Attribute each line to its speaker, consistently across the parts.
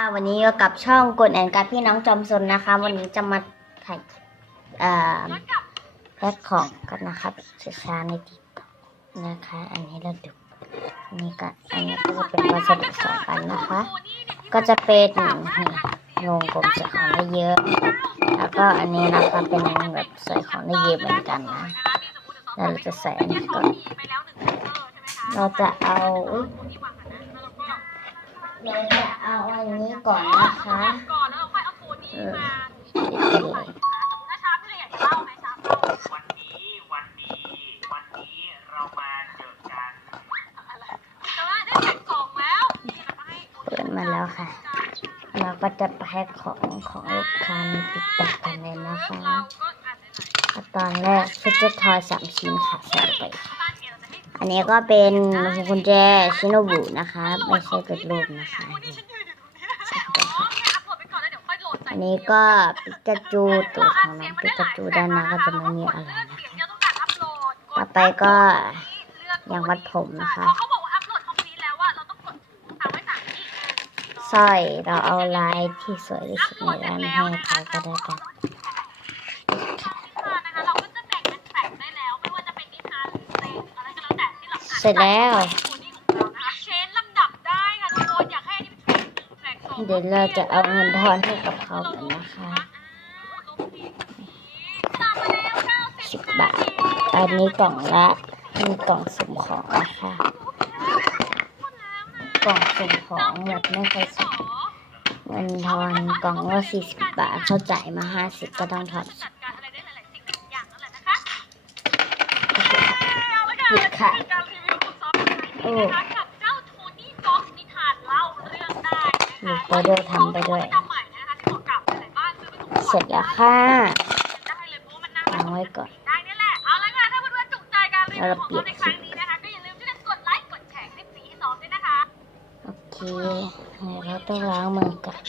Speaker 1: ค่ะวันนี้ก็กับช่องกดแอนการพี่น้องจอมซนนะคะ วันนี้จะมาถ่ายแพ็คของกันนะครับช้าๆในติกนะคะ อันนี้เราดูนนี้ก็อันนี้ก็จะเป็นวัสดุสองอันนะคะ ก็จะเป็นนี่วงกลมใส่ของได้เยอะ แล้วก็อันนี้นะคะเป็นแบบใส่ของได้เยอะเหมือนกันนะแล้วเราจะใส่อันนี้ก่อนเราจะเอา เราจะเอาอันนี้ก่อนนะคะ
Speaker 2: ก่อนแล้วเราค่อยเอาโฟนี่มา
Speaker 1: ปิดกันเลย
Speaker 2: ถ้าชาร์ปพี่เลยอยากจะเล่าไหมชาร์ปเล่า
Speaker 3: วันนี้วันดีวันนี้เรามาเจอกัน
Speaker 2: แต่ว่าได้แพ็คของแล้วนี่เก็ให้โฟ
Speaker 1: เปิดมาแล้วค่ะ เราก็จะแพ็คของของลูกค้านติ๊กต็อกกันเลยนะคะ
Speaker 2: เราก็อ่านไหน
Speaker 1: ขั้นตอนแรกชุดจะทอยสามชิ้นค่ะใส่ไปค่ะ อันนี้ก็เป็นกุญแจชิโนบุนะคะไม่ใช่เป็นรูปนะคะ
Speaker 2: โอ้นี่ฉันยืนอยู่ตรงนี้อ๋อแค่อัพโหลดไปก่อนแล้วเดี๋ยวค่อยโหลดใส่
Speaker 1: อันนี้ก็ปิกาจูตัวของน้องปิกาจูด้านหน้าก็จะไม่มีอะไรนะ
Speaker 2: เสียง
Speaker 1: คะ
Speaker 2: เดียวต้องการอัพโหลด
Speaker 1: ต่อไปก็ยางวัดผมนะคะ
Speaker 2: พอเขาบอกว่าอัพโหลดคอมพลีทแล้วว่าเราต้องกดตามไว้สามที่
Speaker 1: สร้อยเราเอาลายที่สวยที่สุดในร้านให้เขาก็ได้กัน
Speaker 2: เราอ่าน
Speaker 1: เสร็จแล้ว
Speaker 2: เชนลำดับได้ค่ะทุกคนอยากให้อันนี้เป็นแฟกสอง
Speaker 1: เดี๋ยวเราจะเอาเงินทอนให้กับเขากันนะคะสิบบาท อันนี้กล่องละมีกล่องสุ่มของนะคะ กล่องสุ่มของแบบไม่เคยสุ่มเงินทอนกล่องละสี่สิบบาทเขาจ่ายมาห้าสิบก็ต้องทอน
Speaker 2: จัดการอะไรได้หลายๆสิ่งหลายอย่างนั่นแหละนะคะ นะคะกับเจ้าโทนี่ฟ็อกซ์นิทานเล่าเรื่องได้
Speaker 1: หยุ
Speaker 2: นะ
Speaker 1: ด
Speaker 2: คะ
Speaker 1: ไปด้วยทำไปด้วย
Speaker 2: ทำใหม่นะคะที่เหมาะกับหลายๆบ้านซื้อไปถูก
Speaker 1: เสร็จแล้วค่ะ
Speaker 2: ได้เลยเพราะว่ามันน่า
Speaker 1: วางไว้ก่อน
Speaker 2: ได้นี่แหละ เอาละค่ะถ้าเพื่อนๆจุใจการรีวิวของเราในครั้งนี้นะคะ ก็อย่าลืมช่วยกันกดไลค์ กดแชร์คลิปนี้ให้น้องด้วยนะคะ
Speaker 1: โอเคเราต้องล้างมือก่อน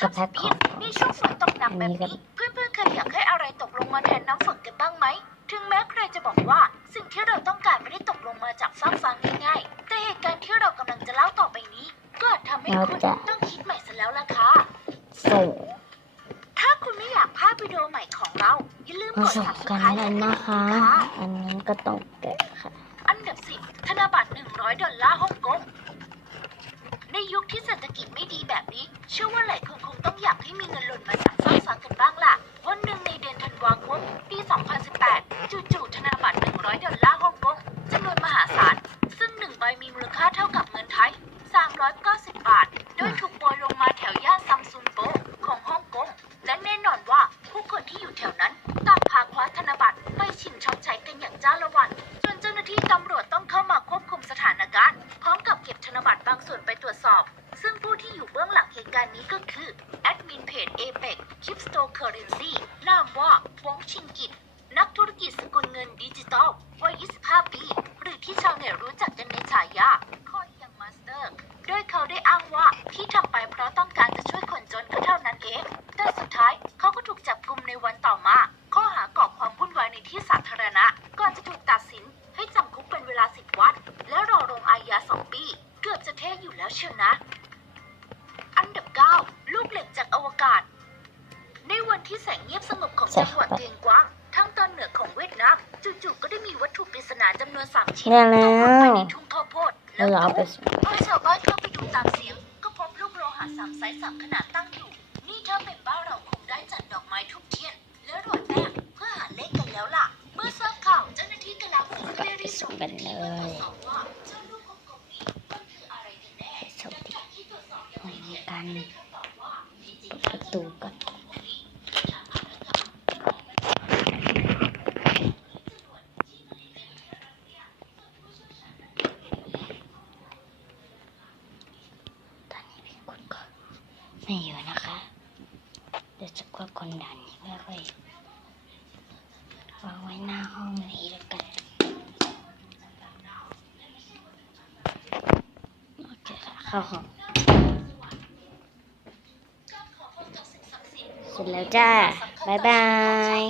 Speaker 1: กับแพ็คของ
Speaker 4: ในช่วงฝนตกหนักแบบนี้ เพื่อนๆเคยอยากให้อะไรตกลงมาแทนน้ำฝนกันบ้างไหม ถึงแม้ใครจะบอกว่า สิ่งที่เราต้องการไม่ได้ตกลงมาจากฟ้าฟ้าง่ายๆแต่เหตุการณ์ที่เรากำลังจะเล่าต่อไปนี้ ก็อาจทำให้คุณต้องคิดใหม่ซะแล้วล่ะค่ะ
Speaker 1: ส่ง
Speaker 4: ถ้าคุณไม่อยากพลาดวิดีโอใหม่ของเราอย่าลืม
Speaker 1: มาก
Speaker 4: ด
Speaker 1: ส่ง
Speaker 4: subscribe
Speaker 1: กันเลยนะคะ อันนี้ก็ต้องแกะค่ะ
Speaker 4: อันดับสิบธนบัตร100ดอลลาร์ฮ่องกงใน ยุคที่เศรษฐกิจไม่ดีแบบนี้ เชื่อว่าหลายคนคงต้องอยากให้มีเงินหล่นมาจากฟ้าฟ้ากันบ้างล่ะ วันหนึ่งในเดือนธันวาคมปี 2018 จู่ๆธนบัตร 100 ดอลลาร์ฮ่องกงจำนวนมหาศาล ซึ่งหนึ่งใบมีมูลค่าเท่ากับเงินไทย 390 บาท โดยถูกโปรยลงมาแถว คือแอดมินเพจ APEC Cryptocurrency นามว่าวงชิงกิตนักธุรกิจสกุลเงินดิจิตอลวัย 25 ปี หรือที่ชาวเน็ตรู้จักกันในฉายาคอยยังมาสเตอร์ โดยเขาได้อ้างว่าที่ทำไปเพราะต้องการจะช่วยคนจนก็เท่านั้นเอง แต่สุดท้ายเขาก็ถูกจับกุมในวันต่อมา ถุปริศนาจำนวน3ชิ้น
Speaker 1: ได้แล้
Speaker 4: ต
Speaker 1: ว
Speaker 4: กลงไปในทุ่งข้าวโพด
Speaker 1: แล้วเราเอาไป
Speaker 4: เมื่อชาวบ้านเข้าไปดูตามเสียง ก็พบลูกโลหะสามไซส์สามขนาดตั้งอยู่ นี่ถ้าเป็นบ้านเราคงได้จัดดอกไม้ทุกเทียน และโรยแป้งเพื่อหาเลขกันแล้วล่ะ เมื่อทราบข่าวเจ้าหน้าที่กำลังมุ่งเร่รีบส่ง
Speaker 1: กันเลย
Speaker 4: สอบว่าเจ้าลูกกลมๆนี้มันคืออะไรกันแน่
Speaker 1: สวัสดี
Speaker 4: ที่ตรวจสอบยัง
Speaker 1: วัน
Speaker 4: ไม่
Speaker 1: นี้
Speaker 4: เห็น
Speaker 1: กัน
Speaker 4: คำตอบว่าที่จริง
Speaker 1: ประตูก่อนตอนนี้พี่คุณก็ไม่อยู่นะคะ เดี๋ยวจะกดคนดันไม่ค่อยวางไว้หน้าห้องนี้แล้วกันโอเคค่ะเข้าห้องเสร็จแล้วจ้า บ๊ายบาย